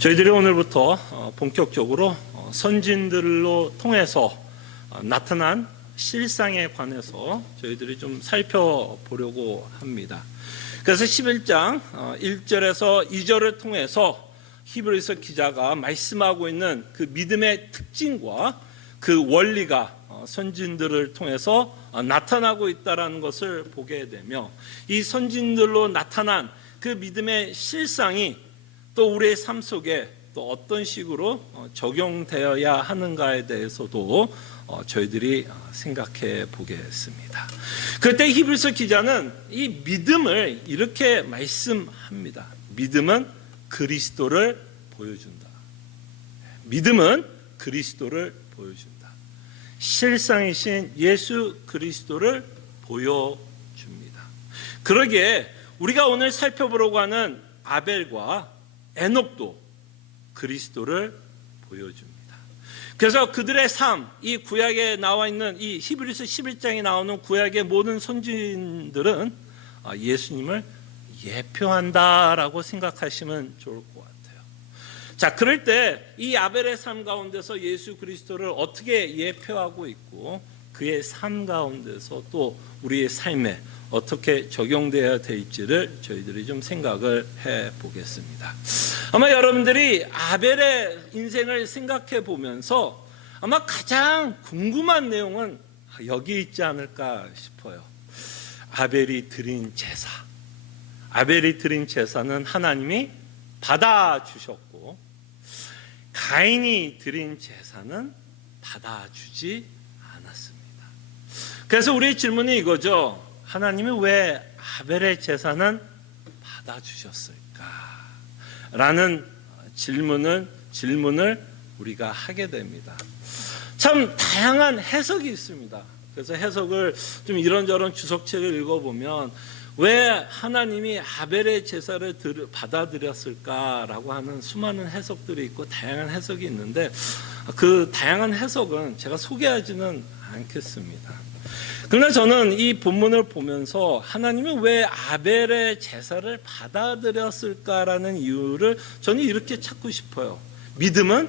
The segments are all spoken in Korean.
저희들이 오늘부터 본격적으로 선진들로 통해서 나타난 실상에 관해서 저희들이 좀 살펴보려고 합니다. 그래서 11장 1절에서 2절을 통해서 히브리서 기자가 말씀하고 있는 그 믿음의 특징과 그 원리가 선진들을 통해서 나타나고 있다는 것을 보게 되며, 이 선진들로 나타난 그 믿음의 실상이 또 우리의 삶 속에 또 어떤 식으로 적용되어야 하는가에 대해서도 저희들이 생각해 보겠습니다. 그때 히브리서 기자는 이 믿음을 이렇게 말씀합니다. 믿음은 그리스도를 보여준다. 믿음은 그리스도를 보여준다. 실상이신 예수 그리스도를 보여줍니다. 그러기에 우리가 오늘 살펴보려고 하는 아벨과 에녹도 그리스도를 보여줍니다. 그래서 그들의 삶, 이 구약에 나와 있는 이 히브리서 11장에 나오는 구약의 모든 선지자들은 예수님을 예표한다라고 생각하시면 좋을 것 같아요. 자, 그럴 때 이 아벨의 삶 가운데서 예수 그리스도를 어떻게 예표하고 있고, 그의 삶 가운데서 또 우리의 삶에 어떻게 적용되어야 될지를 저희들이 좀 생각을 해보겠습니다. 아마 여러분들이 아벨의 인생을 생각해 보면서 아마 가장 궁금한 내용은 여기 있지 않을까 싶어요. 아벨이 드린 제사. 아벨이 드린 제사는 하나님이 받아주셨고, 가인이 드린 제사는 받아주지 않았습니다. 그래서 우리의 질문이 이거죠. 하나님이 왜 아벨의 제사는 받아주셨을까? 라는 질문을 우리가 하게 됩니다. 참 다양한 해석이 있습니다. 그래서 해석을 좀 이런저런 주석책을 읽어보면 왜 하나님이 아벨의 제사를 받아들였을까라고 하는 수많은 해석들이 있고 다양한 해석이 있는데, 그 다양한 해석은 제가 소개하지는 않겠습니다. 그러나 저는 이 본문을 보면서 하나님이 왜 아벨의 제사를 받아들였을까라는 이유를 저는 이렇게 찾고 싶어요. 믿음은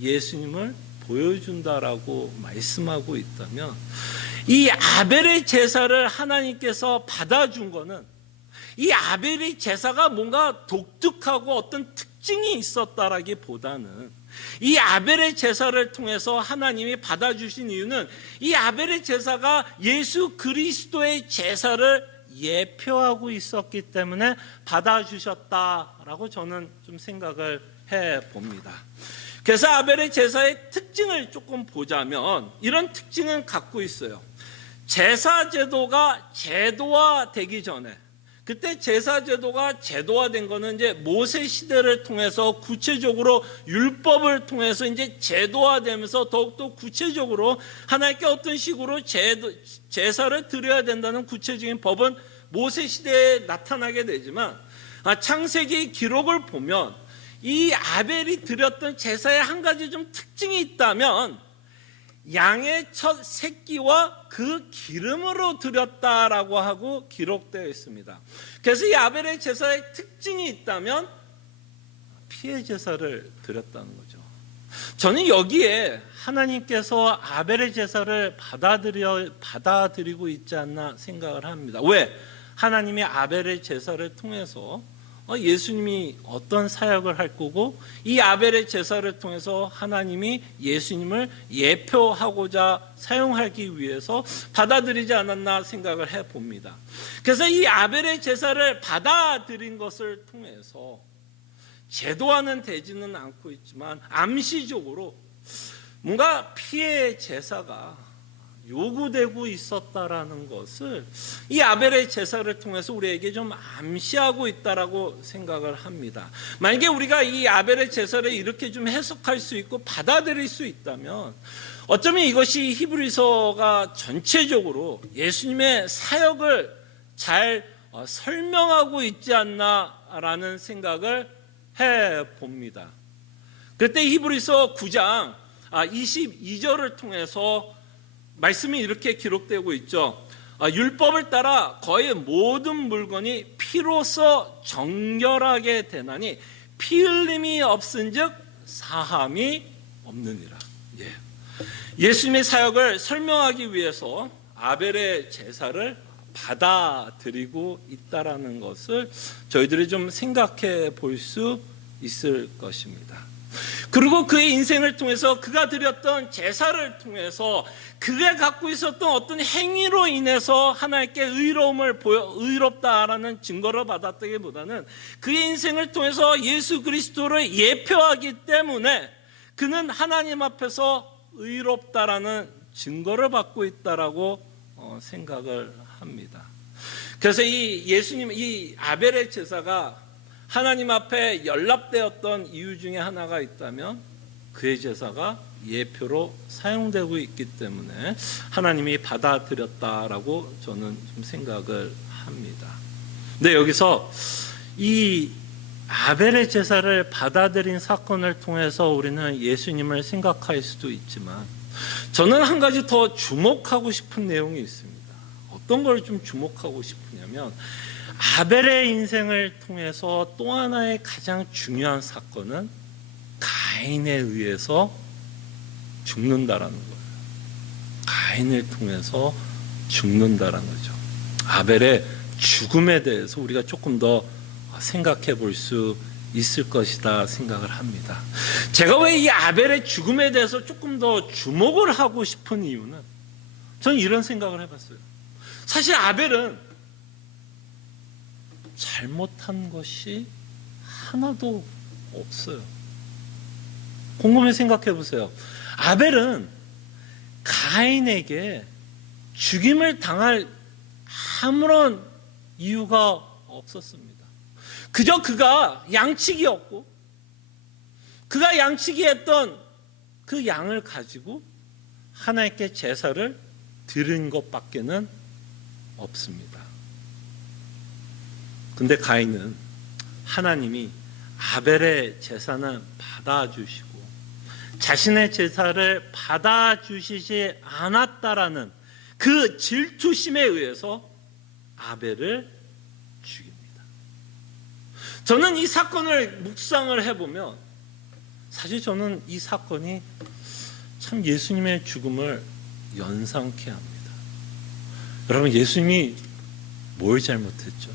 예수님을 보여준다라고 말씀하고 있다면, 이 아벨의 제사를 하나님께서 받아준 거는 이 아벨의 제사가 뭔가 독특하고 어떤 특징이 있었다라기보다는, 이 아벨의 제사를 통해서 하나님이 받아주신 이유는 이 아벨의 제사가 예수 그리스도의 제사를 예표하고 있었기 때문에 받아주셨다라고 저는 좀 생각을 해봅니다. 그래서 아벨의 제사의 특징을 조금 보자면 이런 특징은 갖고 있어요. 제사 제도가 제도화되기 전에, 그때 제사 제도가 제도화된 거는 이제 모세 시대를 통해서 구체적으로 율법을 통해서 이제 제도화되면서 더욱더 구체적으로 하나님께 어떤 식으로 제사를 드려야 된다는 구체적인 법은 모세 시대에 나타나게 되지만, 창세기 기록을 보면 이 아벨이 드렸던 제사에 한 가지 좀 특징이 있다면, 양의 첫 새끼와 그 기름으로 드렸다라고 하고 기록되어 있습니다. 그래서 이 아벨의 제사의 특징이 있다면 피의 제사를 드렸다는 거죠. 저는 여기에 하나님께서 아벨의 제사를 받아들이고 있지 않나 생각을 합니다. 왜? 하나님이 아벨의 제사를 통해서 예수님이 어떤 사역을 할 거고, 이 아벨의 제사를 통해서 하나님이 예수님을 예표하고자 사용하기 위해서 받아들이지 않았나 생각을 해봅니다. 그래서 이 아벨의 제사를 받아들인 것을 통해서 제도화는 되지는 않고 있지만 암시적으로 뭔가 피의 제사가 요구되고 있었다라는 것을 이 아벨의 제사를 통해서 우리에게 좀 암시하고 있다라고 생각을 합니다. 만약에 우리가 이 아벨의 제사를 이렇게 좀 해석할 수 있고 받아들일 수 있다면, 어쩌면 이것이 히브리서가 전체적으로 예수님의 사역을 잘 설명하고 있지 않나라는 생각을 해봅니다. 그때 히브리서 9장 22절을 통해서 말씀이 이렇게 기록되고 있죠. 율법을 따라 거의 모든 물건이 피로써 정결하게 되나니 피 흘림이 없은즉 사함이 없느니라. 예수님의 사역을 설명하기 위해서 아벨의 제사를 받아들이고 있다라는 것을 저희들이 좀 생각해 볼 수 있을 것입니다. 그리고 그의 인생을 통해서 그가 드렸던 제사를 통해서 그가 갖고 있었던 어떤 행위로 인해서 하나님께 의롭다라는 증거를 받았다기보다는 그의 인생을 통해서 예수 그리스도를 예표하기 때문에 그는 하나님 앞에서 의롭다라는 증거를 받고 있다라고 생각을 합니다. 그래서 이 아벨의 제사가 하나님 앞에 연락되었던 이유 중에 하나가 있다면 그의 제사가 예표로 사용되고 있기 때문에 하나님이 받아들였다라고 저는 좀 생각을 합니다. 근데 여기서 이 아벨의 제사를 받아들인 사건을 통해서 우리는 예수님을 생각할 수도 있지만 저는 한 가지 더 주목하고 싶은 내용이 있습니다. 어떤 걸 좀 주목하고 싶으냐면 아벨의 인생을 통해서 또 하나의 가장 중요한 사건은 가인에 의해서 죽는다라는 거예요. 가인을 통해서 죽는다라는 거죠. 아벨의 죽음에 대해서 우리가 조금 더 생각해 볼 수 있을 것이다 생각을 합니다. 제가 왜 이 아벨의 죽음에 대해서 조금 더 주목을 하고 싶은 이유는 저는 이런 생각을 해봤어요. 사실 아벨은 잘못한 것이 하나도 없어요. 곰곰이 생각해 보세요. 아벨은 가인에게 죽임을 당할 아무런 이유가 없었습니다. 그저 그가 양치기였고 그가 양치기 했던 그 양을 가지고 하나님께 제사를 드린 것밖에는 없습니다. 근데 가인은 하나님이 아벨의 제사는 받아주시고 자신의 제사를 받아주시지 않았다라는 그 질투심에 의해서 아벨을 죽입니다. 저는 이 사건을 묵상을 해보면 사실 저는 이 사건이 참 예수님의 죽음을 연상케 합니다. 여러분, 예수님이 뭘 잘못했죠?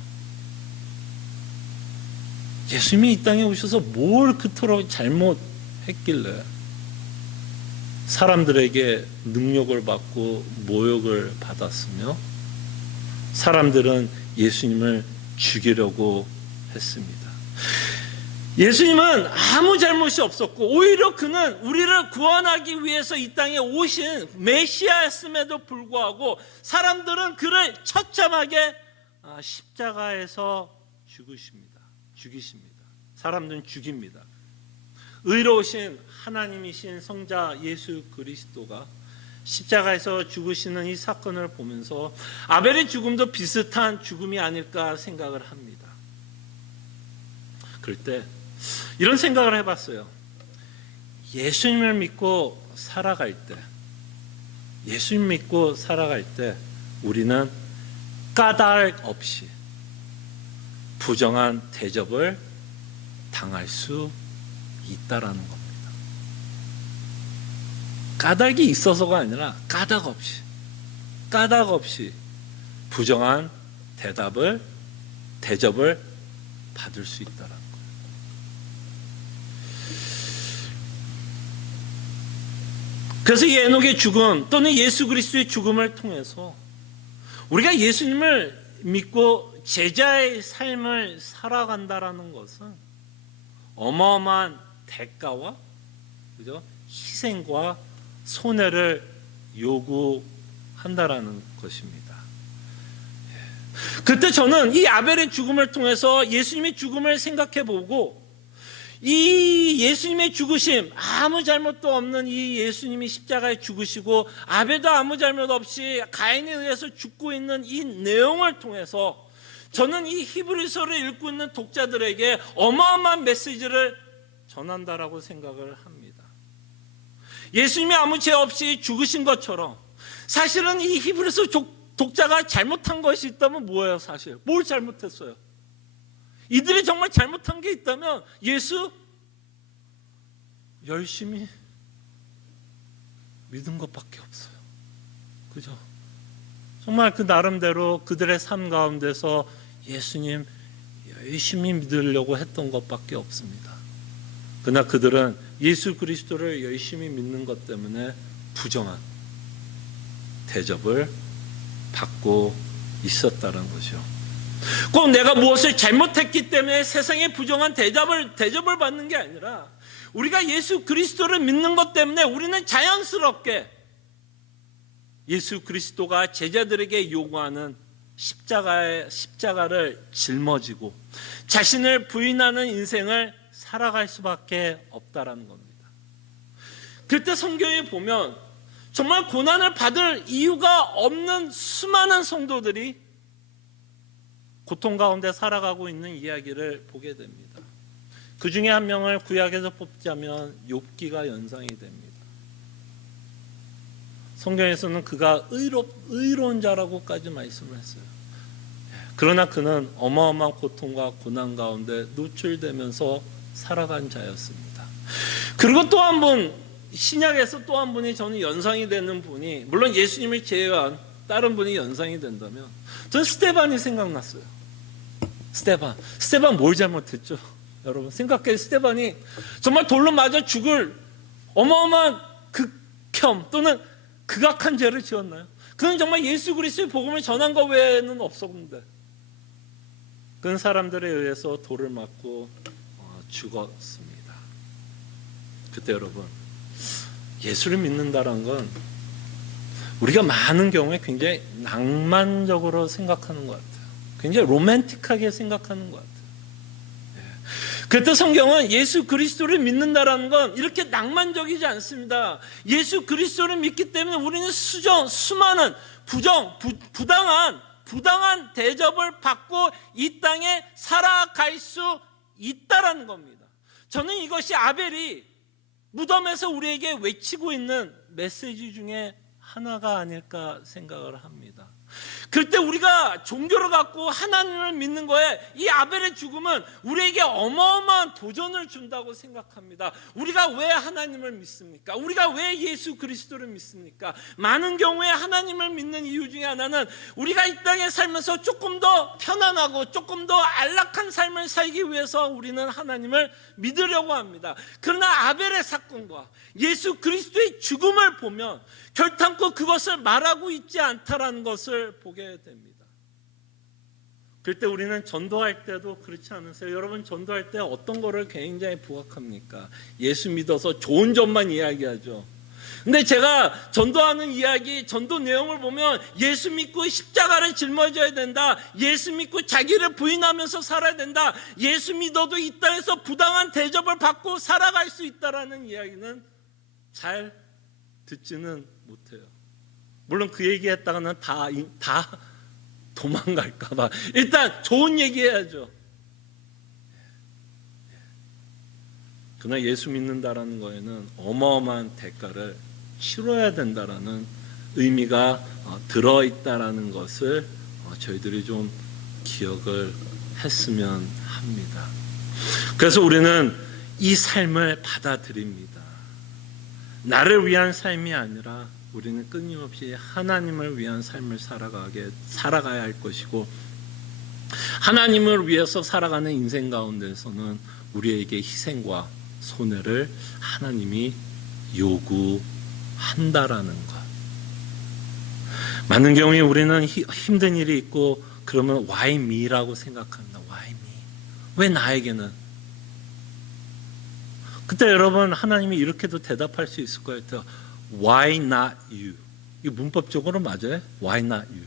예수님이 이 땅에 오셔서 뭘 그토록 잘못했길래 사람들에게 능욕을 받고 모욕을 받았으며 사람들은 예수님을 죽이려고 했습니다. 예수님은 아무 잘못이 없었고 오히려 그는 우리를 구원하기 위해서 이 땅에 오신 메시아였음에도 불구하고 사람들은 그를 처참하게 십자가에서 죽이십니다. 사람들은 죽입니다. 의로우신 하나님이신 성자 예수 그리스도가 십자가에서 죽으시는 이 사건을 보면서 아벨의 죽음도 비슷한 죽음이 아닐까 생각을 합니다. 그럴 때 이런 생각을 해봤어요. 예수님을 믿고 살아갈 때 우리는 까닭 없이 부정한 대접을 당할 수 있다라는 겁니다. 까닭이 있어서가 아니라 까닭 없이 부정한 대접을 받을 수 있다라는 거예요. 그래서 이 에녹의 죽음 또는 예수 그리스도의 죽음을 통해서 우리가 예수님을 믿고 제자의 삶을 살아간다라는 것은 어마어마한 대가와 희생과 손해를 요구한다라는 것입니다. 그때 저는 이 아벨의 죽음을 통해서 예수님의 죽음을 생각해보고 이 예수님의 죽으심, 아무 잘못도 없는 이 예수님이 십자가에 죽으시고 아벨도 아무 잘못 없이 가인에 의해서 죽고 있는 이 내용을 통해서 저는 이 히브리서를 읽고 있는 독자들에게 어마어마한 메시지를 전한다라고 생각을 합니다. 예수님이 아무 죄 없이 죽으신 것처럼 사실은 이 히브리서 독자가 잘못한 것이 있다면 뭐예요? 사실 뭘 잘못했어요? 이들이 정말 잘못한 게 있다면 예수 열심히 믿은 것밖에 없어요. 그죠? 정말 그 나름대로 그들의 삶 가운데서 예수님 열심히 믿으려고 했던 것밖에 없습니다. 그러나 그들은 예수 그리스도를 열심히 믿는 것 때문에 부정한 대접을 받고 있었다는 거죠. 꼭 내가 무엇을 잘못했기 때문에 세상에 부정한 대접을 받는 게 아니라 우리가 예수 그리스도를 믿는 것 때문에 우리는 자연스럽게 예수 그리스도가 제자들에게 요구하는 십자가를 짊어지고 자신을 부인하는 인생을 살아갈 수밖에 없다라는 겁니다. 그때 성경에 보면 정말 고난을 받을 이유가 없는 수많은 성도들이 고통 가운데 살아가고 있는 이야기를 보게 됩니다. 그 중에 한 명을 구약에서 뽑자면 욥기가 연상이 됩니다. 성경에서는 그가 의로운 자라고까지 말씀을 했어요. 그러나 그는 어마어마한 고통과 고난 가운데 노출되면서 살아간 자였습니다. 그리고 또 한 분, 신약에서 또 한 분이 저는 연상이 되는 분이, 물론 예수님을 제외한 다른 분이 연상이 된다면 저는 스데반이 생각났어요. 스데반 뭘 잘못했죠? 여러분 생각해. 스데반이 정말 돌로 맞아 죽을 어마어마한 극혐 또는 극악한 죄를 지었나요? 그는 정말 예수 그리스도의 복음을 전한 것 외에는 없었는데 그는 사람들에 의해서 돌을 맞고 죽었습니다. 그때 여러분, 예수를 믿는다는 건 우리가 많은 경우에 굉장히 낭만적으로 생각하는 것 같아요. 굉장히 로맨틱하게 생각하는 것 같아요. 그때 성경은 예수 그리스도를 믿는다라는 건 이렇게 낭만적이지 않습니다. 예수 그리스도를 믿기 때문에 우리는 수많은 부당한 대접을 받고 이 땅에 살아갈 수 있다라는 겁니다. 저는 이것이 아벨이 무덤에서 우리에게 외치고 있는 메시지 중에 하나가 아닐까 생각을 합니다. 그때 우리가 종교를 갖고 하나님을 믿는 거에 이 아벨의 죽음은 우리에게 어마어마한 도전을 준다고 생각합니다. 우리가 왜 하나님을 믿습니까? 우리가 왜 예수 그리스도를 믿습니까? 많은 경우에 하나님을 믿는 이유 중에 하나는 우리가 이 땅에 살면서 조금 더 편안하고 조금 더 안락한 삶을 살기 위해서 우리는 하나님을 믿으려고 합니다. 그러나 아벨의 사건과 예수 그리스도의 죽음을 보면 결탄코 그것을 말하고 있지 않다라는 것을 보게 됩니다. 그럴 때 우리는 전도할 때도 그렇지 않으세요? 여러분 전도할 때 어떤 거를 굉장히 부각합니까? 예수 믿어서 좋은 점만 이야기하죠. 근데 제가 전도하는 이야기, 전도 내용을 보면 예수 믿고 십자가를 짊어져야 된다. 예수 믿고 자기를 부인하면서 살아야 된다. 예수 믿어도 이 땅에서 부당한 대접을 받고 살아갈 수 있다라는 이야기는 잘 듣지는 못해요. 물론 그 얘기했다가는 다 도망갈까 봐 일단 좋은 얘기 해야죠. 그러나 예수 믿는다라는 거에는 어마어마한 대가를 치러야 된다라는 의미가 들어있다라는 것을 저희들이 좀 기억을 했으면 합니다. 그래서 우리는 이 삶을 받아들입니다. 나를 위한 삶이 아니라 우리는 끊임없이 하나님을 위한 삶을 살아가야 할 것이고, 하나님을 위해서 살아가는 인생 가운데서는 우리에게 희생과 손해를 하나님이 요구한다라는 것. 많은 경우에 우리는 힘든 일이 있고 그러면 why me라고 생각합니다. why me? 왜 나에게는? 그때 여러분 하나님이 이렇게도 대답할 수 있을 것 같아요. Why not you? 이거 문법적으로 맞아요? Why not you?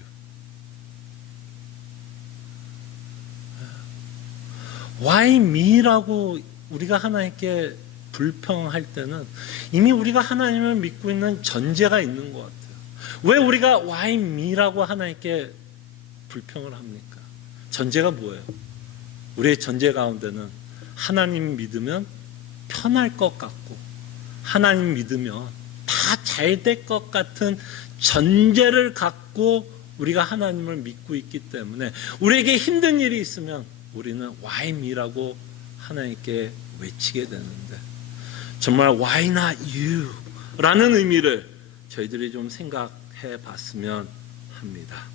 Why me라고 우리가 하나님께 불평할 때는 이미 우리가 하나님을 믿고 있는 전제가 있는 것 같아요. 왜 우리가 Why me라고 하나님께 불평을 합니까? 전제가 뭐예요? 우리의 전제 가운데는 하나님 믿으면 편할 것 같고 하나님 믿으면 다 잘 될 것 같은 전제를 갖고 우리가 하나님을 믿고 있기 때문에 우리에게 힘든 일이 있으면 우리는 Why me라고 하나님께 외치게 되는데, 정말 Why not you? 라는 의미를 저희들이 좀 생각해 봤으면 합니다.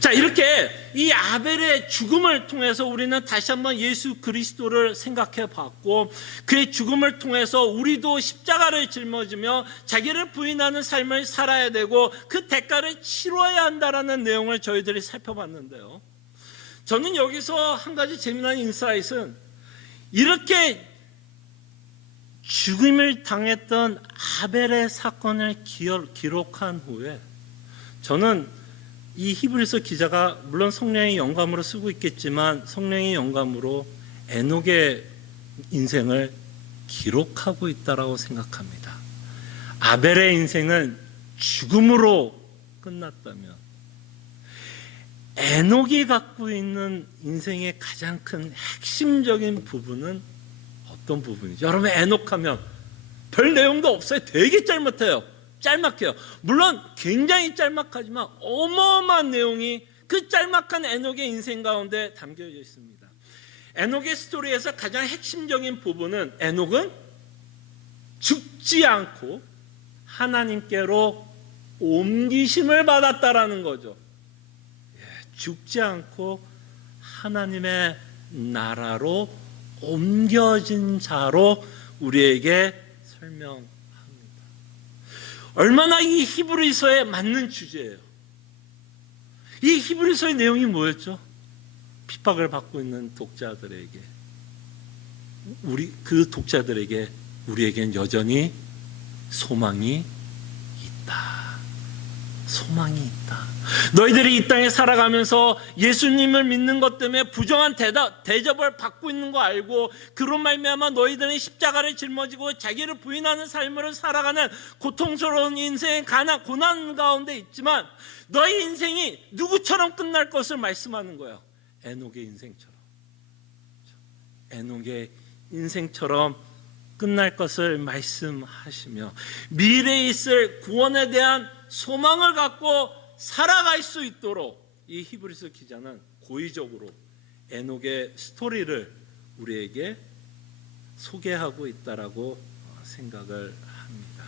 자, 이렇게 이 아벨의 죽음을 통해서 우리는 다시 한번 예수 그리스도를 생각해 봤고, 그의 죽음을 통해서 우리도 십자가를 짊어지며 자기를 부인하는 삶을 살아야 되고 그 대가를 치러야 한다라는 내용을 저희들이 살펴봤는데요. 저는 여기서 한 가지 재미난 인사이트는, 이렇게 죽음을 당했던 아벨의 사건을 기록한 후에 저는 이 히브리서 기자가 물론 성령의 영감으로 쓰고 있겠지만 성령의 영감으로 에녹의 인생을 기록하고 있다고 생각합니다. 아벨의 인생은 죽음으로 끝났다면 에녹이 갖고 있는 인생의 가장 큰 핵심적인 부분은 어떤 부분이죠? 여러분, 에녹하면 별 내용도 없어요. 되게 짤막해요. 물론 굉장히 짤막하지만 어마어마한 내용이 그 짤막한 에녹의 인생 가운데 담겨져 있습니다. 에녹의 스토리에서 가장 핵심적인 부분은, 에녹은 죽지 않고 하나님께로 옮기심을 받았다라는 거죠. 죽지 않고 하나님의 나라로 옮겨진 자로 우리에게 설명합니다. 얼마나 이 히브리서에 맞는 주제예요. 이 히브리서의 내용이 뭐였죠? 핍박을 받고 있는 독자들에게, 그 독자들에게 우리에겐 여전히 소망이 있다. 소망이 있다. 너희들이 이 땅에 살아가면서 예수님을 믿는 것 때문에 부정한 대접을 받고 있는 거 알고, 그로 말미암아 너희들은 십자가를 짊어지고 자기를 부인하는 삶을 살아가는 고통스러운 인생의 고난 가운데 있지만, 너희 인생이 누구처럼 끝날 것을 말씀하는 거예요. 에녹의 인생처럼. 에녹의 인생처럼 끝날 것을 말씀하시며, 미래에 있을 구원에 대한 소망을 갖고 살아갈 수 있도록 이 히브리서 기자는 고의적으로 에녹의 스토리를 우리에게 소개하고 있다라고 생각을 합니다.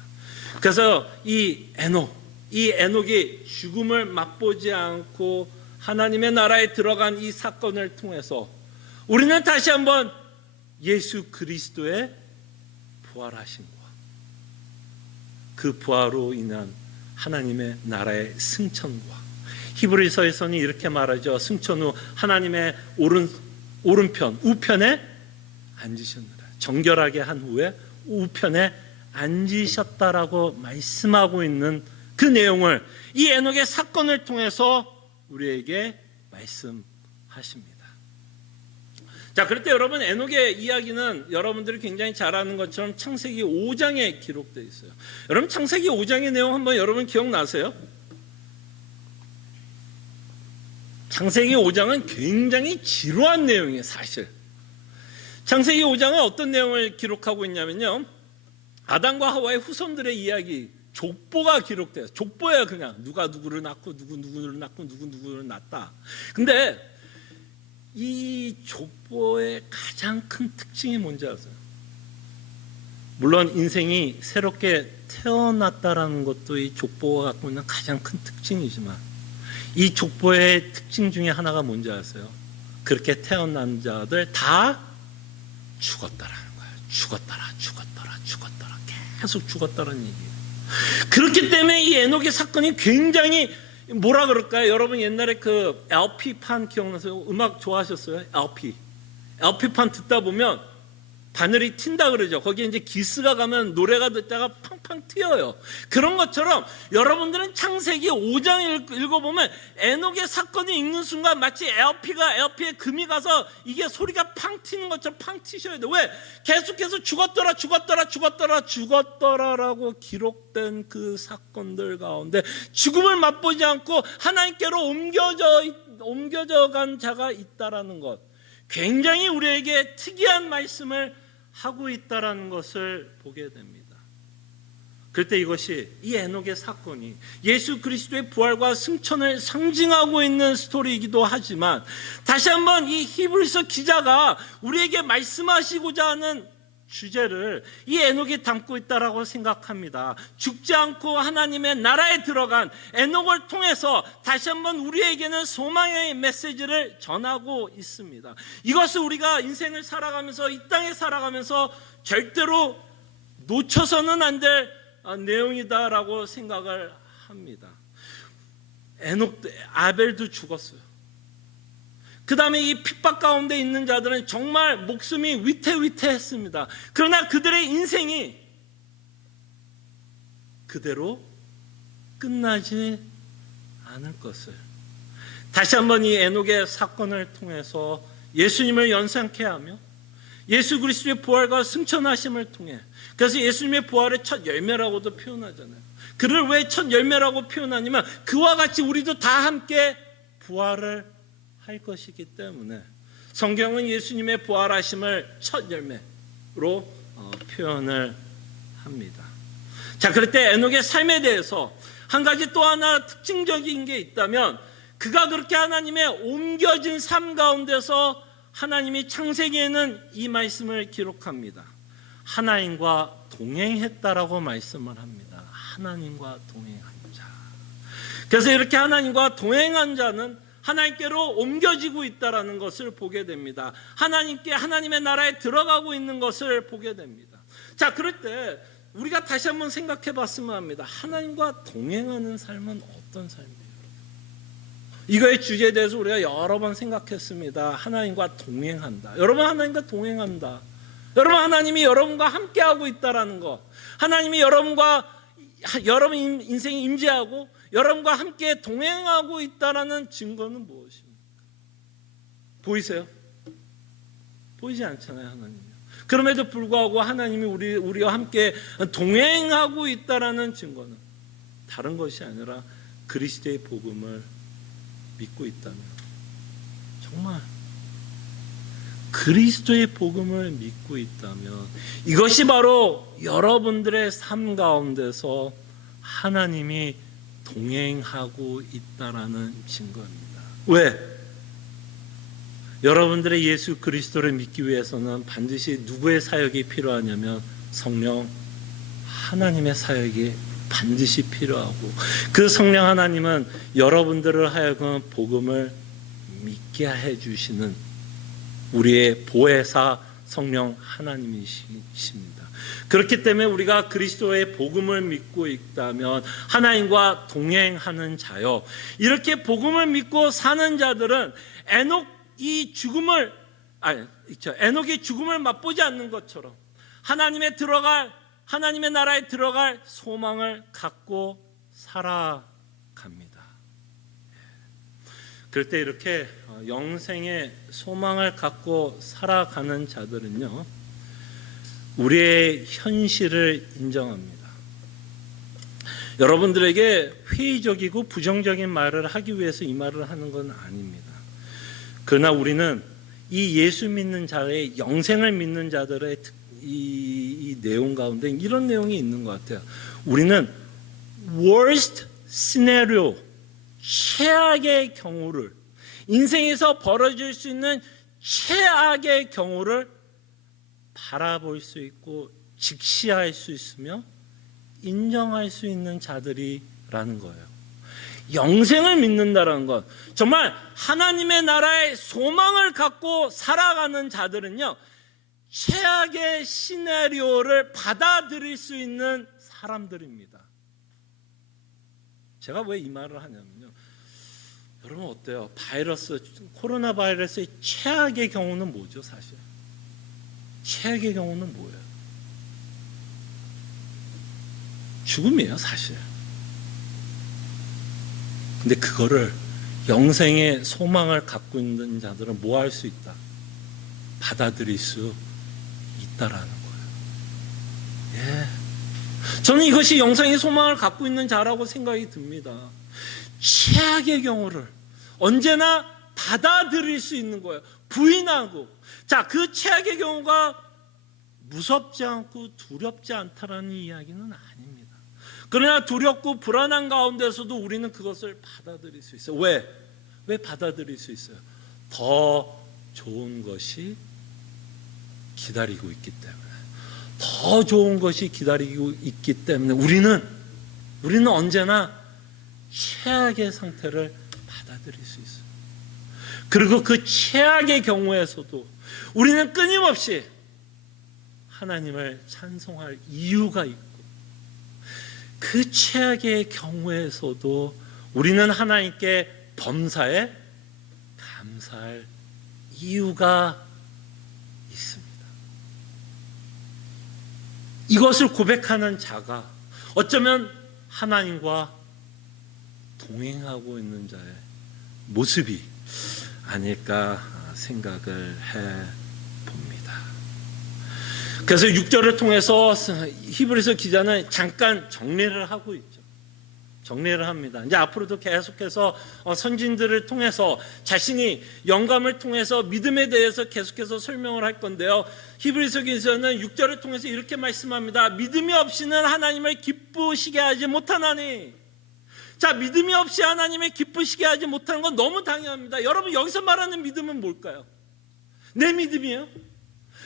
그래서 이 에녹이 죽음을 맛보지 않고 하나님의 나라에 들어간 이 사건을 통해서 우리는 다시 한번 예수 그리스도의 부활하심과 그 부활로 인한 하나님의 나라의 승천과, 히브리서에서는 이렇게 말하죠. 승천 후 하나님의 우편에 앉으셨느라, 정결하게 한 후에 우편에 앉으셨다라고 말씀하고 있는 그 내용을 이 에녹의 사건을 통해서 우리에게 말씀하십니다. 자, 그럴 때 여러분, 에녹의 이야기는 여러분들이 굉장히 잘 아는 것처럼 창세기 5장에 기록되어 있어요. 여러분, 창세기 5장의 내용 한번 여러분 기억나세요? 창세기 5장은 굉장히 지루한 내용이에요, 사실. 창세기 5장은 어떤 내용을 기록하고 있냐면요, 아담과 하와의 후손들의 이야기, 족보가 기록돼요. 족보예요. 그냥 누가 누구를 낳고 누구를 낳고 누구를 낳았다. 근데 이 족보의 가장 큰 특징이 뭔지 아세요? 물론 인생이 새롭게 태어났다라는 것도 이 족보가 갖고 있는 가장 큰 특징이지만, 이 족보의 특징 중에 하나가 뭔지 아세요? 그렇게 태어난 자들 다 죽었다라는 거예요. 죽었더라 계속 죽었다라는 얘기예요. 그렇기 때문에 이 에녹의 사건이 굉장히 뭐라 그럴까요? 여러분 옛날에 그 LP판 기억나세요? 음악 좋아하셨어요? LP판 듣다 보면 바늘이 튄다 그러죠. 거기에 이제 기스가 가면 노래가 듣다가 팡팡 튀어요. 그런 것처럼 여러분들은 창세기 5장 읽어보면 에녹의 사건이 읽는 순간 마치 LP에 금이 가서 이게 소리가 팡 튀는 것처럼 팡 튀셔야 돼요. 왜? 계속해서 죽었더라라고 기록된 그 사건들 가운데 죽음을 맛보지 않고 하나님께로 옮겨져 간 자가 있다라는 것, 굉장히 우리에게 특이한 말씀을 하고 있다라는 것을 보게 됩니다. 그럴 때 이것이 이 에녹의 사건이 예수 그리스도의 부활과 승천을 상징하고 있는 스토리이기도 하지만 다시 한번 이 히브리서 기자가 우리에게 말씀하시고자 하는 주제를 이 에녹이 담고 있다라고 생각합니다. 죽지 않고 하나님의 나라에 들어간 에녹을 통해서 다시 한번 우리에게는 소망의 메시지를 전하고 있습니다. 이것을 우리가 인생을 살아가면서 이 땅에 살아가면서 절대로 놓쳐서는 안 될 내용이다라고 생각을 합니다. 에녹도 아벨도 죽었어요. 그 다음에 이 핍박 가운데 있는 자들은 정말 목숨이 위태위태했습니다. 그러나 그들의 인생이 그대로 끝나지 않을 것을 다시 한번 이 에녹의 사건을 통해서 예수님을 연상케 하며 예수 그리스도의 부활과 승천하심을 통해, 그래서 예수님의 부활의 첫 열매라고도 표현하잖아요. 그를 왜 첫 열매라고 표현하냐면 그와 같이 우리도 다 함께 부활을 할 것이기 때문에 성경은 예수님의 부활하심을 첫 열매로 표현을 합니다. 자, 그럴 때 에녹의 삶에 대해서 한 가지 또 하나 특징적인 게 있다면 그가 그렇게 하나님의 옮겨진 삶 가운데서 하나님이 창세기에는 이 말씀을 기록합니다. 하나님과 동행했다라고 말씀을 합니다. 하나님과 동행한 자. 그래서 이렇게 하나님과 동행한 자는 하나님께로 옮겨지고 있다라는 것을 보게 됩니다. 하나님의 나라에 들어가고 있는 것을 보게 됩니다. 자, 그럴 때 우리가 다시 한번 생각해 봤으면 합니다. 하나님과 동행하는 삶은 어떤 삶이에요? 이거의 주제에 대해서 우리가 여러 번 생각했습니다. 하나님과 동행한다. 여러분, 하나님과 동행한다. 여러분, 하나님이 여러분과 함께하고 있다라는 것. 하나님이 여러분 인생에 임재하고 여러분과 함께 동행하고 있다라는 증거는 무엇입니까? 보이세요? 보이지 않잖아요, 하나님이. 그럼에도 불구하고 하나님이 우리와 함께 동행하고 있다라는 증거는 다른 것이 아니라 그리스도의 복음을 믿고 있다면, 정말 그리스도의 복음을 믿고 있다면 이것이 바로 여러분들의 삶 가운데서 하나님이 동행하고 있다라는 증거입니다. 왜? 여러분들의 예수 그리스도를 믿기 위해서는 반드시 누구의 사역이 필요하냐면 성령 하나님의 사역이 반드시 필요하고, 그 성령 하나님은 여러분들을 하여금 복음을 믿게 해주시는 우리의 보혜사 성령 하나님이십니다. 그렇기 때문에 우리가 그리스도의 복음을 믿고 있다면 하나님과 동행하는 자요, 이렇게 복음을 믿고 사는 자들은 에녹이 죽음을 맛보지 않는 것처럼 하나님의 나라에 들어갈 소망을 갖고 살아갑니다. 그럴 때 이렇게 영생의 소망을 갖고 살아가는 자들은요, 우리의 현실을 인정합니다. 여러분들에게 회의적이고 부정적인 말을 하기 위해서 이 말을 하는 건 아닙니다. 그러나 우리는 이 예수 믿는 자의, 영생을 믿는 자들의 이 내용 가운데 이런 내용이 있는 것 같아요. 우리는 worst scenario, 최악의 경우를, 인생에서 벌어질 수 있는 최악의 경우를 바라볼 수 있고 직시할 수 있으며 인정할 수 있는 자들이라는 거예요. 영생을 믿는다는 것, 정말 하나님의 나라의 소망을 갖고 살아가는 자들은요, 최악의 시나리오를 받아들일 수 있는 사람들입니다. 제가 왜 이 말을 하냐면요, 여러분 어때요? 코로나 바이러스의 최악의 경우는 뭐죠? 사실 최악의 경우는 뭐예요? 죽음이에요, 사실. 근데 그거를 영생의 소망을 갖고 있는 자들은 뭐 할 수 있다? 받아들일 수 있다라는 거예요. 예. 저는 이것이 영생의 소망을 갖고 있는 자라고 생각이 듭니다. 최악의 경우를 언제나 받아들일 수 있는 거예요. 부인하고. 자, 그 최악의 경우가 무섭지 않고 두렵지 않다라는 이야기는 아닙니다. 그러나 두렵고 불안한 가운데서도 우리는 그것을 받아들일 수 있어요. 왜 받아들일 수 있어요? 더 좋은 것이 기다리고 있기 때문에. 더 좋은 것이 기다리고 있기 때문에 우리는 언제나 최악의 상태를 받아들일 수 있어요. 그리고 그 최악의 경우에서도 우리는 끊임없이 하나님을 찬송할 이유가 있고, 그 최악의 경우에서도 우리는 하나님께 범사에 감사할 이유가 있습니다. 이것을 고백하는 자가 어쩌면 하나님과 동행하고 있는 자의 모습이 아닐까 생각을 해봅니다. 그래서 6절을 통해서 히브리서 기자는 잠깐 정리를 하고 있죠. 정리를 합니다. 이제 앞으로도 계속해서 선진들을 통해서 자신이 영감을 통해서 믿음에 대해서 계속해서 설명을 할 건데요. 히브리서 기자는 6절을 통해서 이렇게 말씀합니다. 믿음이 없이는 하나님을 기쁘시게 하지 못하나니. 자, 믿음이 없이 하나님을 기쁘시게 하지 못하는 건 너무 당연합니다. 여러분, 여기서 말하는 믿음은 뭘까요? 내 믿음이에요?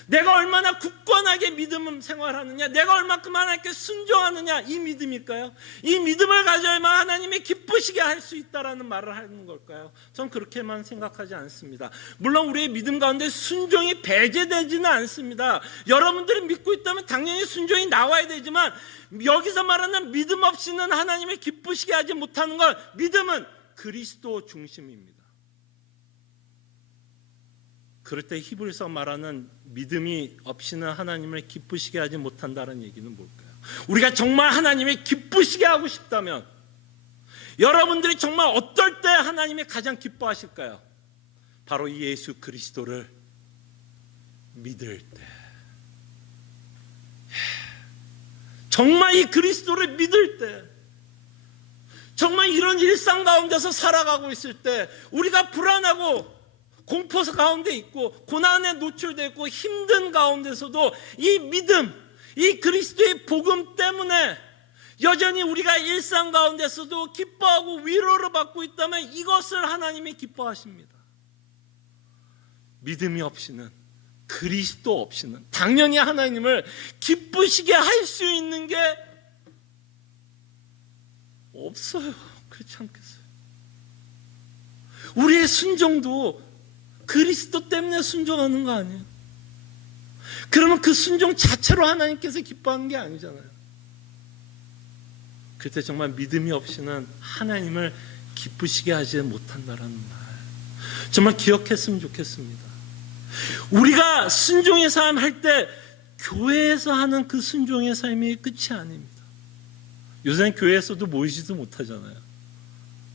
내가 얼마나 굳건하게 믿음 생활하느냐, 내가 얼마큼 하나님께 순종하느냐, 이 믿음일까요? 이 믿음을 가져야만 하나님이 기쁘시게 할 수 있다라는 말을 하는 걸까요? 전 그렇게만 생각하지 않습니다. 물론 우리의 믿음 가운데 순종이 배제되지는 않습니다. 여러분들이 믿고 있다면 당연히 순종이 나와야 되지만, 여기서 말하는 믿음 없이는 하나님을 기쁘시게 하지 못하는 건, 믿음은 그리스도 중심입니다. 그럴 때 히브리서 말하는 믿음이 없이는 하나님을 기쁘시게 하지 못한다는 얘기는 뭘까요? 우리가 정말 하나님을 기쁘시게 하고 싶다면, 여러분들이 정말 어떨 때 하나님이 가장 기뻐하실까요? 바로 이 예수 그리스도를 믿을 때, 정말 이 그리스도를 믿을 때, 정말 이런 일상 가운데서 살아가고 있을 때, 우리가 불안하고 공포 가운데 있고 고난에 노출되어 있고 힘든 가운데서도 이 믿음, 이 그리스도의 복음 때문에 여전히 우리가 일상 가운데서도 기뻐하고 위로를 받고 있다면, 이것을 하나님이 기뻐하십니다. 믿음이 없이는, 그리스도 없이는 당연히 하나님을 기쁘시게 할 수 있는 게 없어요. 그렇지 않겠어요? 우리의 순종도 그리스도 때문에 순종하는 거 아니에요? 그러면 그 순종 자체로 하나님께서 기뻐하는 게 아니잖아요. 그때 정말 믿음이 없이는 하나님을 기쁘시게 하지 못한다라는 말, 정말 기억했으면 좋겠습니다. 우리가 순종의 삶 할 때 교회에서 하는 그 순종의 삶이 끝이 아닙니다. 요새는 교회에서도 모이지도 못하잖아요.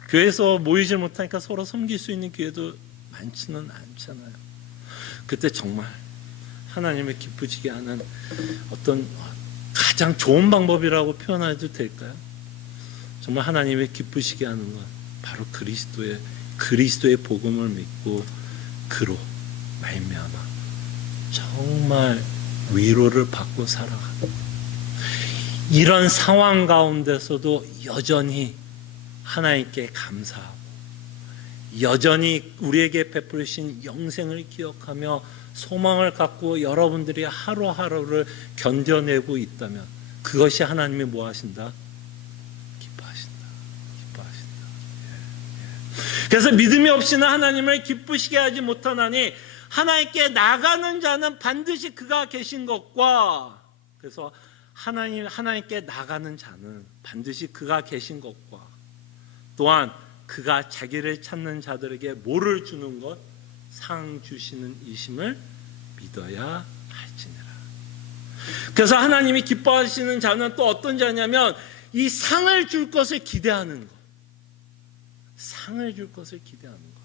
교회에서 모이지 못하니까 서로 섬길 수 있는 기회도 많지는 않잖아요. 그때 정말 하나님을 기쁘시게 하는 어떤 가장 좋은 방법이라고 표현해도 될까요? 정말 하나님을 기쁘시게 하는 건 바로 그리스도의 복음을 믿고 그로 말미암아 정말 위로를 받고 살아가는, 이런 상황 가운데서도 여전히 하나님께 감사하고 여전히 우리에게 베풀으신 영생을 기억하며 소망을 갖고 여러분들이 하루하루를 견뎌내고 있다면, 그것이 하나님이 뭐 하신다? 기뻐하신다. 그래서 믿음이 없이는 하나님을 기쁘시게 하지 못하나니, 하나님께 나가는 자는 반드시 그가 계신 것과, 그래서 하나님께 나가는 자는 반드시 그가 계신 것과, 또한 그가 자기를 찾는 자들에게 뭐를 주는 것? 상 주시는 이심을 믿어야 할지니라. 그래서 하나님이 기뻐하시는 자는 또 어떤 자냐면, 이 상을 줄 것을 기대하는 것. 상을 줄 것을 기대하는 것.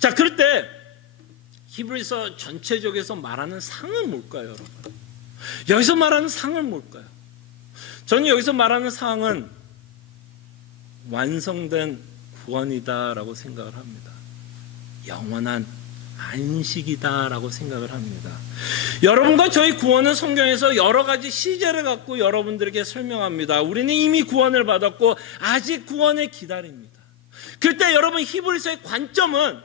자, 그럴 때 히브리서 전체적에서 말하는 상은 뭘까요, 여러분? 여기서 말하는 상은 뭘까요? 저는 여기서 말하는 상은 완성된 구원이다라고 생각을 합니다. 영원한 안식이다라고 생각을 합니다. 여러분과 저희 구원은 성경에서 여러 가지 시제를 갖고 여러분들에게 설명합니다. 우리는 이미 구원을 받았고 아직 구원을 기다립니다. 그때 여러분 히브리서의 관점은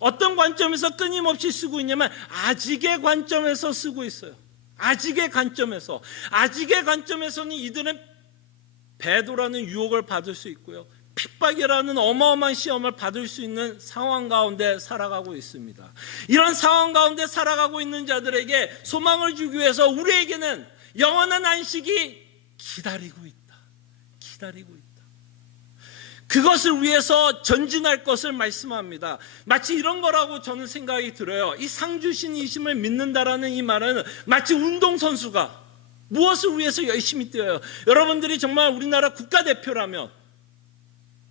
어떤 관점에서 끊임없이 쓰고 있냐면 아직의 관점에서 쓰고 있어요. 아직의 관점에서는 이들은 배도라는 유혹을 받을 수 있고요, 핍박이라는 어마어마한 시험을 받을 수 있는 상황 가운데 살아가고 있습니다. 이런 상황 가운데 살아가고 있는 자들에게 소망을 주기 위해서 우리에게는 영원한 안식이 기다리고 있다. 그것을 위해서 전진할 것을 말씀합니다. 마치 이런 거라고 저는 생각이 들어요. 이 상주신이심을 믿는다라는 이 말은 마치 운동선수가 무엇을 위해서 열심히 뛰어요. 여러분들이 정말 우리나라 국가대표라면,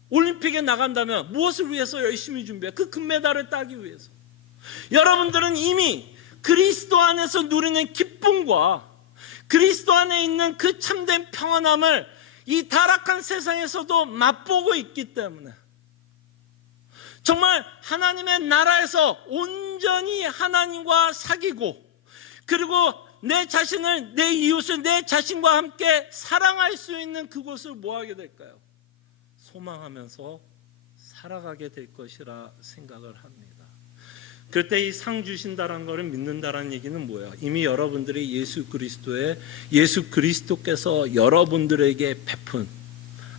올림픽에 나간다면 무엇을 위해서 열심히 준비해요? 그 금메달을 따기 위해서. 여러분들은 이미 그리스도 안에서 누리는 기쁨과 그리스도 안에 있는 그 참된 평안함을 이 타락한 세상에서도 맛보고 있기 때문에 정말 하나님의 나라에서 온전히 하나님과 사귀고, 그리고 내 자신을, 내 이웃을 내 자신과 함께 사랑할 수 있는 그곳을 뭐 하게 될까요? 소망하면서 살아가게 될 것이라 생각을 합니다. 그때 이 상 주신다라는 것을 믿는다라는 얘기는 뭐예요? 이미 여러분들이 예수 그리스도께서 여러분들에게 베푼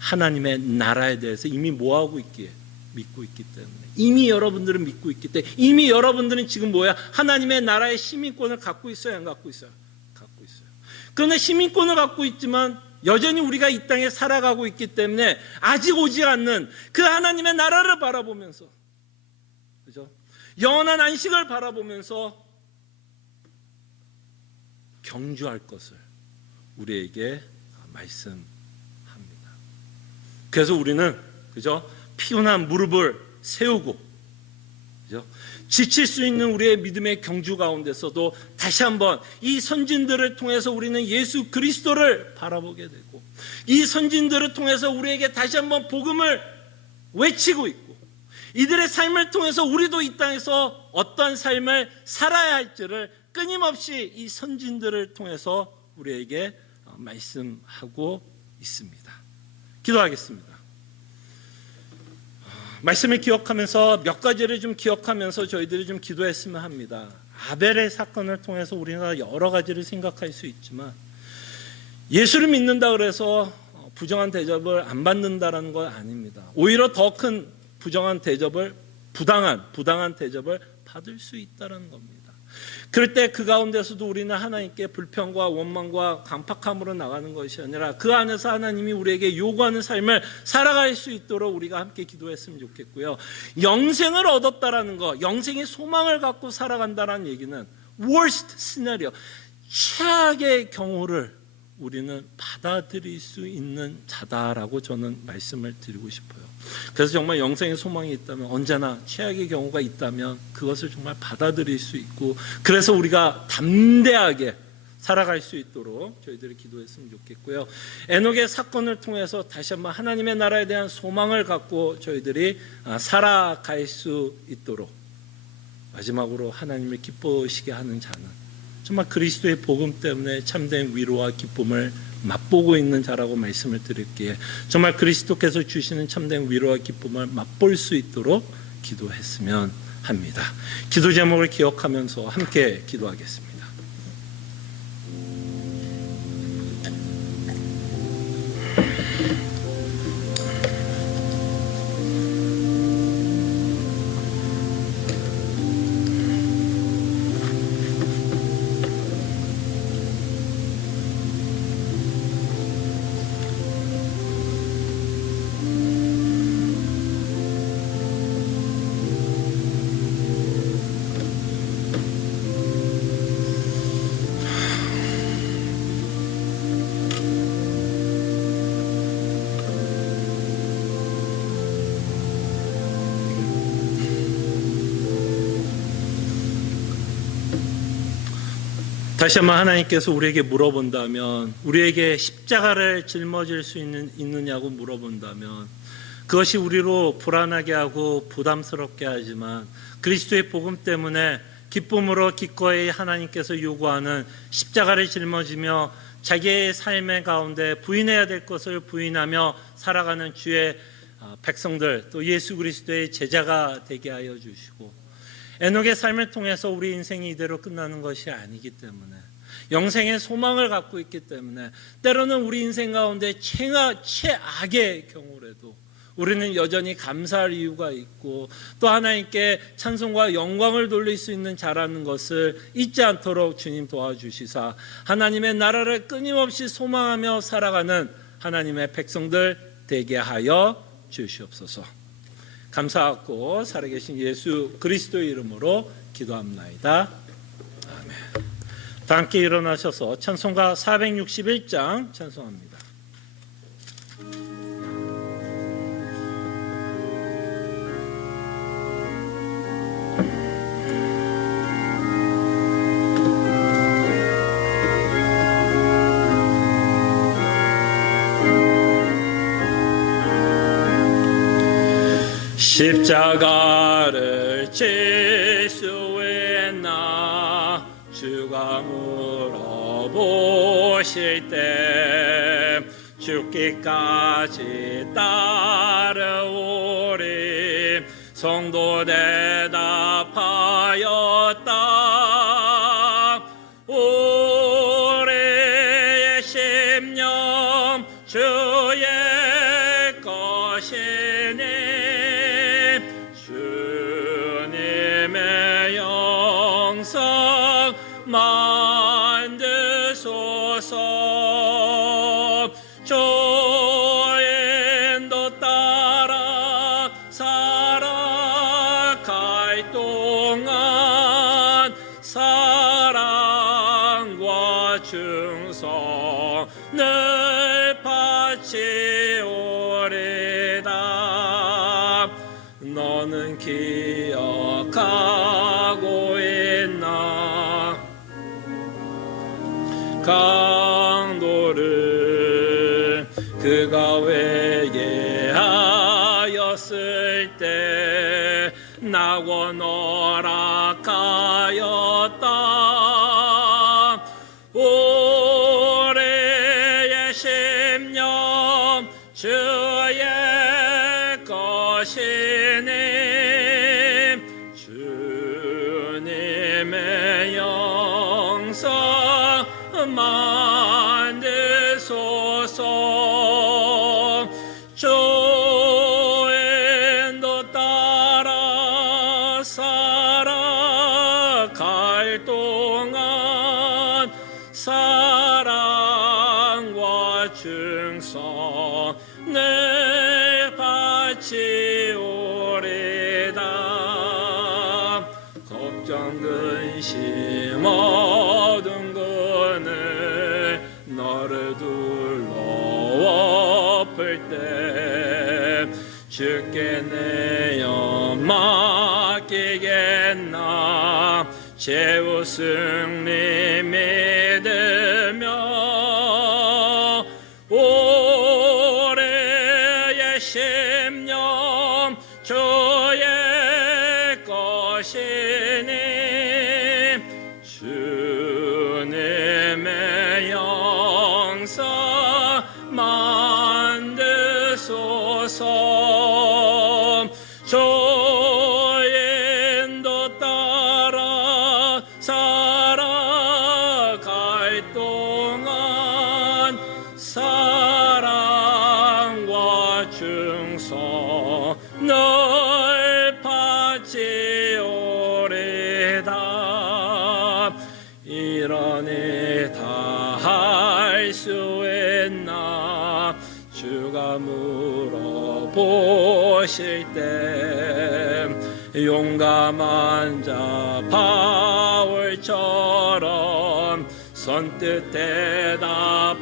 하나님의 나라에 대해서 이미 뭐하고 있기에? 믿고 있기 때문에. 이미 여러분들은 믿고 있기 때문에 이미 여러분들은 지금 뭐야? 하나님의 나라의 시민권을 갖고 있어요? 안 갖고 있어요? 갖고 있어요. 그런데 시민권을 갖고 있지만 여전히 우리가 이 땅에 살아가고 있기 때문에 아직 오지 않는 그 하나님의 나라를 바라보면서, 그죠? 영원한 안식을 바라보면서 경주할 것을 우리에게 말씀합니다. 그래서 우리는, 그죠? 피곤한 무릎을 세우고, 그죠? 지칠 수 있는 우리의 믿음의 경주 가운데서도 다시 한번 이 선진들을 통해서 우리는 예수 그리스도를 바라보게 되고, 이 선진들을 통해서 우리에게 다시 한번 복음을 외치고 있고, 이들의 삶을 통해서 우리도 이 땅에서 어떤 삶을 살아야 할지를 끊임없이 이 선진들을 통해서 우리에게 말씀하고 있습니다. 기도하겠습니다. 말씀을 기억하면서 몇 가지를 좀 기억하면서 저희들이 좀 기도했으면 합니다. 아벨의 사건을 통해서 우리가 여러 가지를 생각할 수 있지만, 예수를 믿는다 그래서 부정한 대접을 안 받는다라는 건 아닙니다. 오히려 더 큰 부정한 대접을, 부당한 대접을 받을 수 있다는 겁니다. 그럴 때 그 가운데서도 우리는 하나님께 불평과 원망과 강팍함으로 나가는 것이 아니라 그 안에서 하나님이 우리에게 요구하는 삶을 살아갈 수 있도록 우리가 함께 기도했으면 좋겠고요. 영생을 얻었다라는 것, 영생의 소망을 갖고 살아간다는 얘기는 worst scenario, 최악의 경우를 우리는 받아들일 수 있는 자다라고 저는 말씀을 드리고 싶어요. 그래서 정말 영생의 소망이 있다면, 언제나 최악의 경우가 있다면 그것을 정말 받아들일 수 있고, 그래서 우리가 담대하게 살아갈 수 있도록 저희들이 기도했으면 좋겠고요. 에녹의 사건을 통해서 다시 한번 하나님의 나라에 대한 소망을 갖고 저희들이 살아갈 수 있도록, 마지막으로 하나님을 기뻐하시게 하는 자는 정말 그리스도의 복음 때문에 참된 위로와 기쁨을 맛보고 있는 자라고 말씀을 드릴게요. 정말 그리스도께서 주시는 참된 위로와 기쁨을 맛볼 수 있도록 기도했으면 합니다. 기도 제목을 기억하면서 함께 기도하겠습니다. 다시 한번 하나님께서 우리에게 물어본다면, 우리에게 십자가를 짊어질 수 있느냐고 물어본다면, 그것이 우리로 불안하게 하고 부담스럽게 하지만 그리스도의 복음 때문에 기쁨으로 기꺼이 하나님께서 요구하는 십자가를 짊어지며 자기의 삶의 가운데 부인해야 될 것을 부인하며 살아가는 주의 백성들, 또 예수 그리스도의 제자가 되게 하여 주시고, 에녹의 삶을 통해서 우리 인생이 이대로 끝나는 것이 아니기 때문에, 영생의 소망을 갖고 있기 때문에, 때로는 우리 인생 가운데 최악의 경우라도 우리는 여전히 감사할 이유가 있고, 또 하나님께 찬송과 영광을 돌릴 수 있는 자라는 것을 잊지 않도록 주님 도와주시사 하나님의 나라를 끊임없이 소망하며 살아가는 하나님의 백성들 되게 하여 주시옵소서. 감사하고 살아계신 예수 그리스도의 이름으로 기도합나이다. 아멘. 다 함께 일어나셔서 찬송가 461장 찬송합니다. 십자가를 질 수 있나 주가 물어보실 때 죽기까지 따르오리 성도 대답하였다. 우리의 심령 주의 것이니 만드소서. 주인도 따라 살아갈 동안 사랑과 충성을 바치오리다. 너는 기억하고 있나 강도를 그가 회개하였을 때 낙원 허락하였다. 우리의 심령 주의 것이니 주님의 영성 만드소서. 주인도 따라 살아갈 동안 사랑과 충성을 바치오리다. 걱정 근심 어두운 그늘 너를 둘러엎을 때 주께 내어 맡기겠나. 최후 승리 믿으며 우리의 심령 주의 것이니 주님의 영성 만드소서. 주인도 따라 살아갈 동안 사랑과 충성을 바치오리다. 이러니 다 할 수 있나 주가 물어보실 때 용감한 자 바울처럼 선뜻 대답하리라.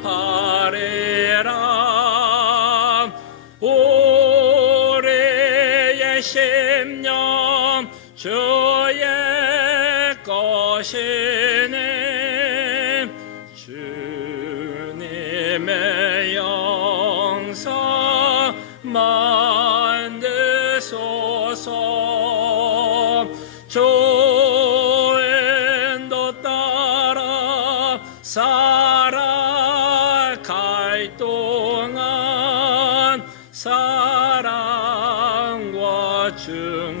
우리의 심령 주의 것이니 주님의 영성 만드소서.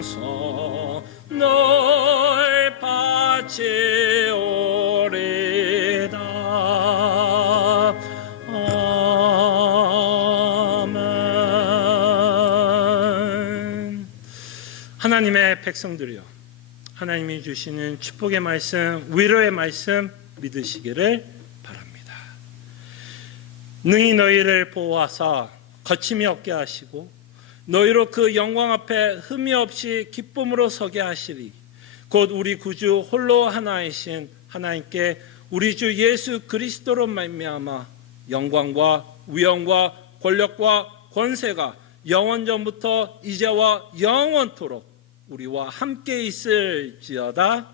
주소서. 널 바치오리다. 아멘. 하나님의 백성들이여, 하나님이 주시는 축복의 말씀, 위로의 말씀 믿으시기를 바랍니다. 능히 너희를 보호하사 거침이 없게 하시고 너희로 그 영광 앞에 흠이 없이 기쁨으로 서게 하시리. 곧 우리 구주 홀로 하나이신 하나님께 우리 주 예수 그리스도로 말미암아 영광과 위엄과 권력과 권세가 영원전부터 이제와 영원토록 우리와 함께 있을지어다.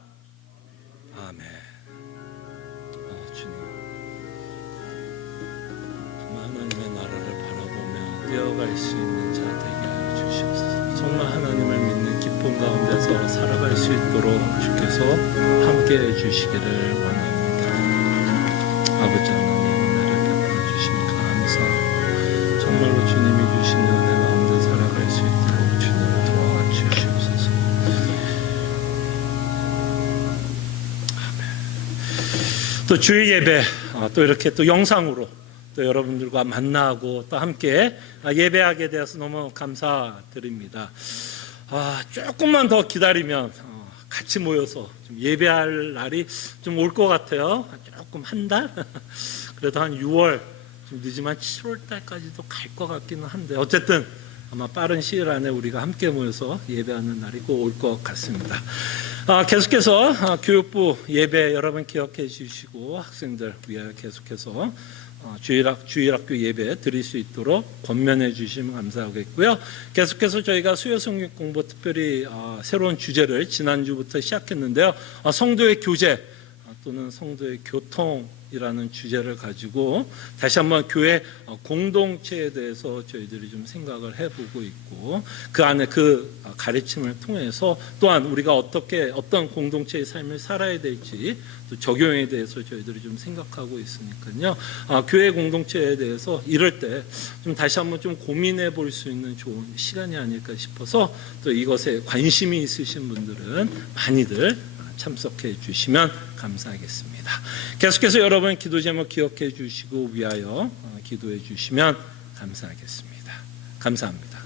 아멘. 주님, 정말 하나님의 나라를 바라보며 뛰어갈 수 있는 자 되게 하여 주시옵소서. 정말 하나님을 믿는 기쁨 가운데서 살아갈 수 있도록 주께서 함께 해주시기를 원합니다. 아버지 하나님, 은혜를 베풀어 주시니 감사합니다. 정말로 주님이 주시는 은혜 가운데 살아갈 수 있도록 주님을 도와주시옵소서. 아멘. 또 주일 예배, 또 이렇게 또 영상으로 또 여러분들과 만나고 또 함께 예배하게 되어서 너무 감사드립니다. 조금만 더 기다리면 같이 모여서 좀 예배할 날이 좀 올 것 같아요. 조금 한 달? 그래도 한 6월, 좀 늦으면 7월 달까지도 갈 것 같기는 한데 어쨌든 아마 빠른 시일 안에 우리가 함께 모여서 예배하는 날이 꼭 올 것 같습니다. 계속해서 교육부 예배 여러분 기억해 주시고 학생들 위하여 계속해서 주일학교 예배 드릴 수 있도록 권면해 주시면 감사하겠고요. 계속해서 저희가 수요 성경 공부 특별히 새로운 주제를 지난주부터 시작했는데요. 성도의 교제 또는 성도의 교통이라는 주제를 가지고 다시 한번 교회 공동체에 대해서 저희들이 좀 생각을 해보고 있고 그 안에 그 가르침을 통해서 또한 우리가 어떤 공동체의 삶을 살아야 될지 또 적용에 대해서 저희들이 좀 생각하고 있으니까요. 교회 공동체에 대해서 이럴 때 좀 다시 한번 좀 고민해 볼 수 있는 좋은 시간이 아닐까 싶어서 또 이것에 관심이 있으신 분들은 많이들 참석해 주시면 감사하겠습니다. 계속해서 여러분 기도 제목 기억해 주시고 위하여 기도해 주시면 감사하겠습니다. 감사합니다.